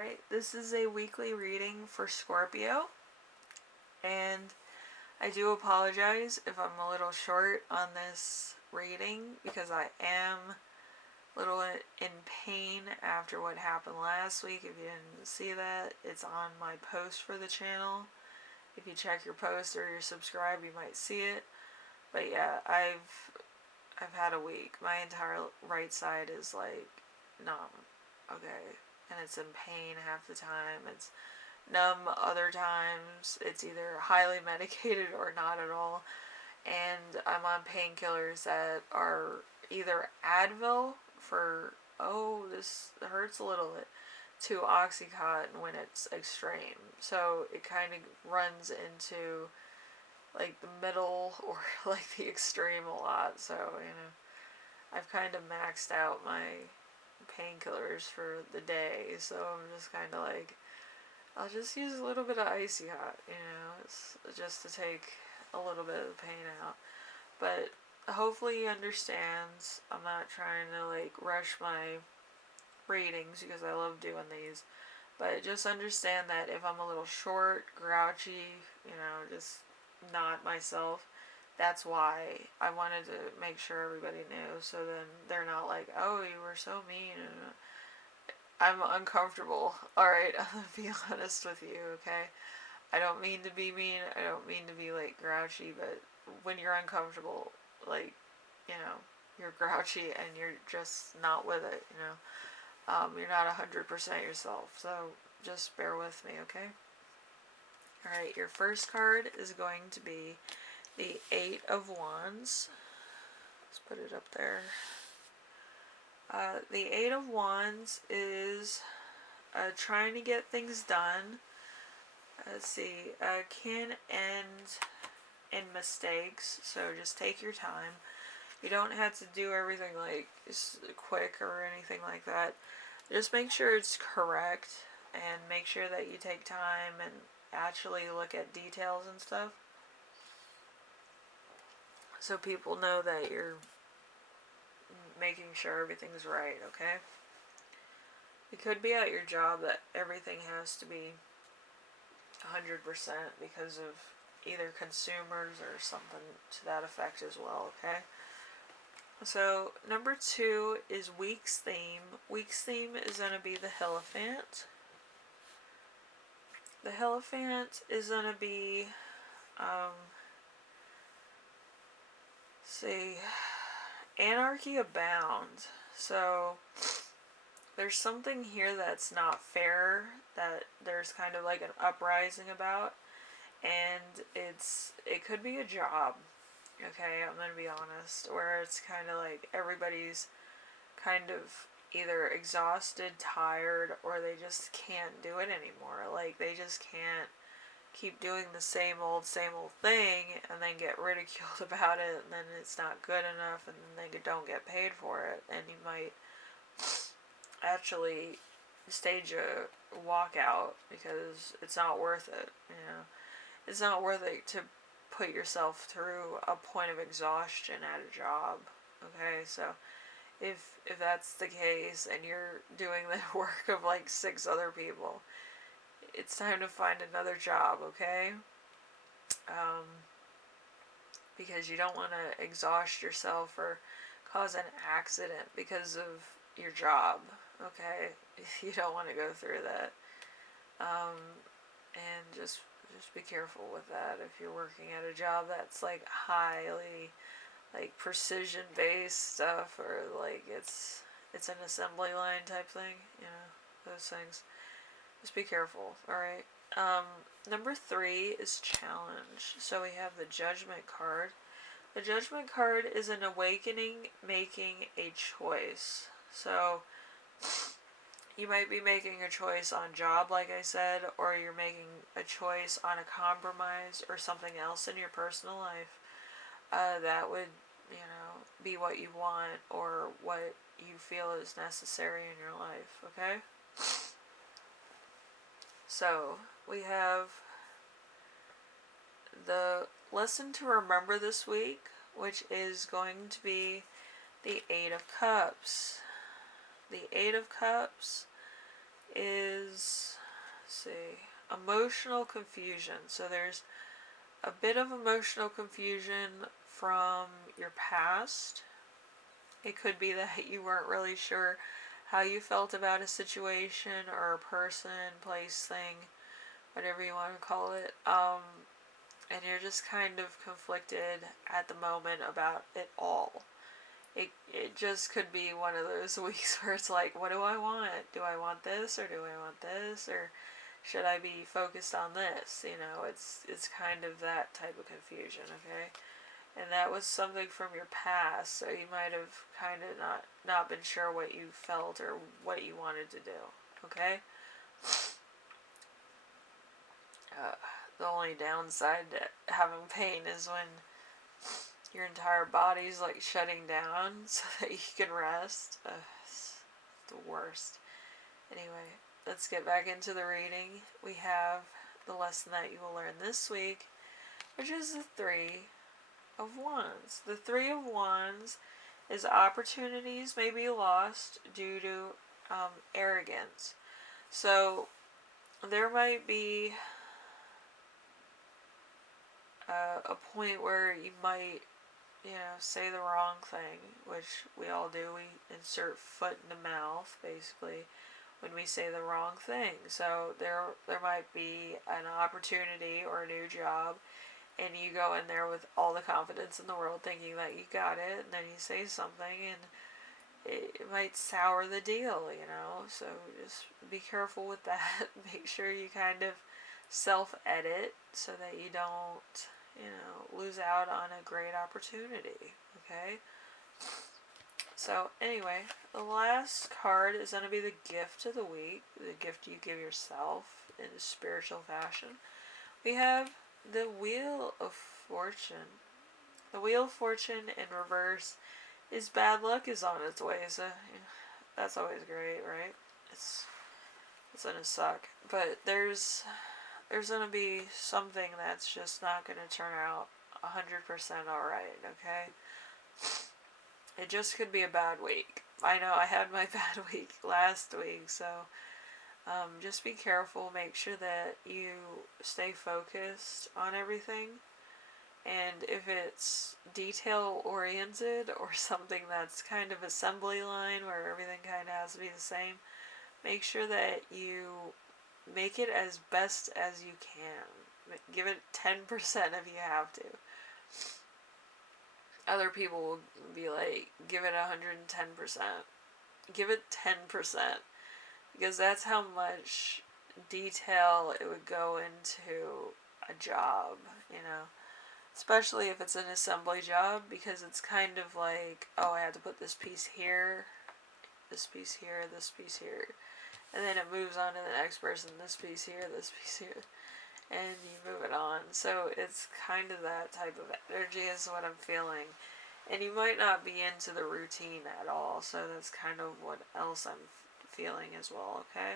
Alright, this is a weekly reading for Scorpio, and I do apologize if I'm a little short on this reading because I am a little in pain after what happened last week. If you didn't see that, it's on my post for the channel. If you check your post or you're subscribed, you might see it. But yeah, I've had a week. My entire right side is like numb. Okay, and it's in pain half the time. It's numb other times. It's either highly medicated or not at all. And I'm on painkillers that are either Advil for, oh, this hurts a little bit, to Oxycontin when it's extreme. So it kind of runs into like the middle or like the extreme a lot. So, I've kind of maxed out my painkillers for the day, so I'm just kind of like, I'll just use a little bit of icy hot, it's just to take a little bit of the pain out. But hopefully he understands. I'm not trying to like rush my readings because I love doing these, but just understand that if I'm a little short, grouchy, just not myself, that's why. I wanted to make sure everybody knew, so then they're not like, oh, you were so mean. I'm uncomfortable. Alright, I'm gonna be honest with you, okay? I don't mean to be mean, I don't mean to be like grouchy, but when you're uncomfortable, like, you're grouchy and you're just not with it, you're not 100% yourself, so just bear with me, okay? Alright, your first card is going to be the Eight of Wands. Let's put it up there. The Eight of Wands is trying to get things done. Let's see, can end in mistakes, so just take your time. You don't have to do everything like quick or anything like that. Just make sure it's correct and make sure that you take time and actually look at details and stuff, so people know that you're making sure everything's right, okay? It could be at your job that everything has to be 100% because of either consumers or something to that effect as well, okay? So, number 2 is week's theme. Week's theme is going to be the Hierophant. The Hierophant is going to be, anarchy abound. So there's something here that's not fair, that there's kind of like an uprising about, and it could be a job, okay, I'm gonna be honest, where it's kind of like everybody's kind of either exhausted, tired, or they just can't do it anymore. Like, they just can't keep doing the same old thing and then get ridiculed about it, and then it's not good enough, and then they don't get paid for it, and you might actually stage a walkout because it's not worth it. It's not worth it to put yourself through a point of exhaustion at a job, okay? So if that's the case and you're doing the work of like 6 other people, it's time to find another job, okay? Because you don't want to exhaust yourself or cause an accident because of your job, okay? You don't want to go through that. And just be careful with that if you're working at a job that's like highly like precision based stuff, or like it's an assembly line type thing, those things. Just be careful, alright? Number 3 is challenge. So we have the Judgment card. The Judgment card is an awakening, making a choice. So you might be making a choice on job, like I said, or you're making a choice on a compromise or something else in your personal life that would, be what you want or what you feel is necessary in your life, okay? So, we have the lesson to remember this week, which is going to be the Eight of Cups. The Eight of Cups is is, let's see, emotional confusion. So there's a bit of emotional confusion from your past. It could be that you weren't really sure how you felt about a situation or a person, place, thing, whatever you want to call it. And you're just kind of conflicted at the moment about it all. It just could be one of those weeks where it's like, what do I want? Do I want this or do I want this? Or should I be focused on this? You know, it's kind of that type of confusion, okay? And that was something from your past, so you might have kind of not been sure what you felt or what you wanted to do, okay? The only downside to having pain is when your entire body's like shutting down so that you can rest. It's the worst. Anyway, let's get back into the reading. We have the lesson that you will learn this week, which is the Three of Wands. The Three of Wands is opportunities may be lost due to arrogance. So there might be a point where you might, say the wrong thing, which we all do. We insert foot in the mouth, basically, when we say the wrong thing. So there might be an opportunity or a new job, and you go in there with all the confidence in the world thinking that you got it, and then you say something and it might sour the deal, so just be careful with that. Make sure you kind of self-edit so that you don't, lose out on a great opportunity, okay? So anyway, the last card is going to be the gift of the week, the gift you give yourself in a spiritual fashion. We have the Wheel of Fortune. The Wheel of Fortune in reverse is bad luck is on its way, so that's always great, right? It's gonna suck, but there's gonna be something that's just not gonna turn out 100% alright, okay? It just could be a bad week. I know I had my bad week last week, so just be careful. Make sure that you stay focused on everything. And if it's detail oriented or something that's kind of assembly line where everything kind of has to be the same, make sure that you make it as best as you can. Give it 10% if you have to. Other people will be like, give it 110%. Give it 10%. Because that's how much detail it would go into a job, Especially if it's an assembly job, because it's kind of like, oh, I have to put this piece here, this piece here, this piece here. And then it moves on to the next person, this piece here, and you move it on. So it's kind of that type of energy is what I'm feeling. And you might not be into the routine at all, so that's kind of what else I'm feeling as well, okay?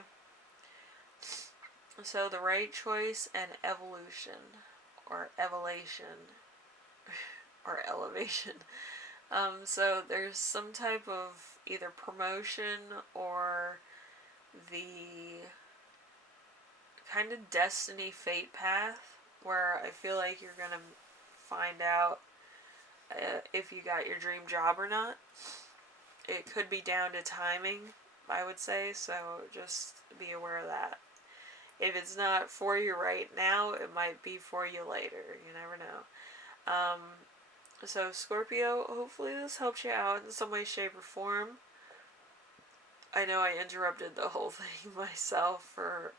So the right choice and evolution, or evolution, or elevation. So there's some type of either promotion or the kind of destiny fate path where I feel like you're gonna find out if you got your dream job or not. It could be down to timing, I would say, so just be aware of that. If it's not for you right now, it might be for you later. You never know. So Scorpio, hopefully this helps you out in some way, shape, or form. I know I interrupted the whole thing myself for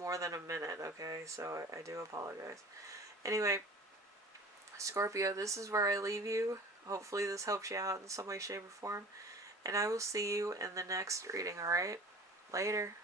more than a minute, okay? So I do apologize. Anyway, Scorpio, this is where I leave you. Hopefully this helps you out in some way, shape, or form. And I will see you in the next reading, alright? Later.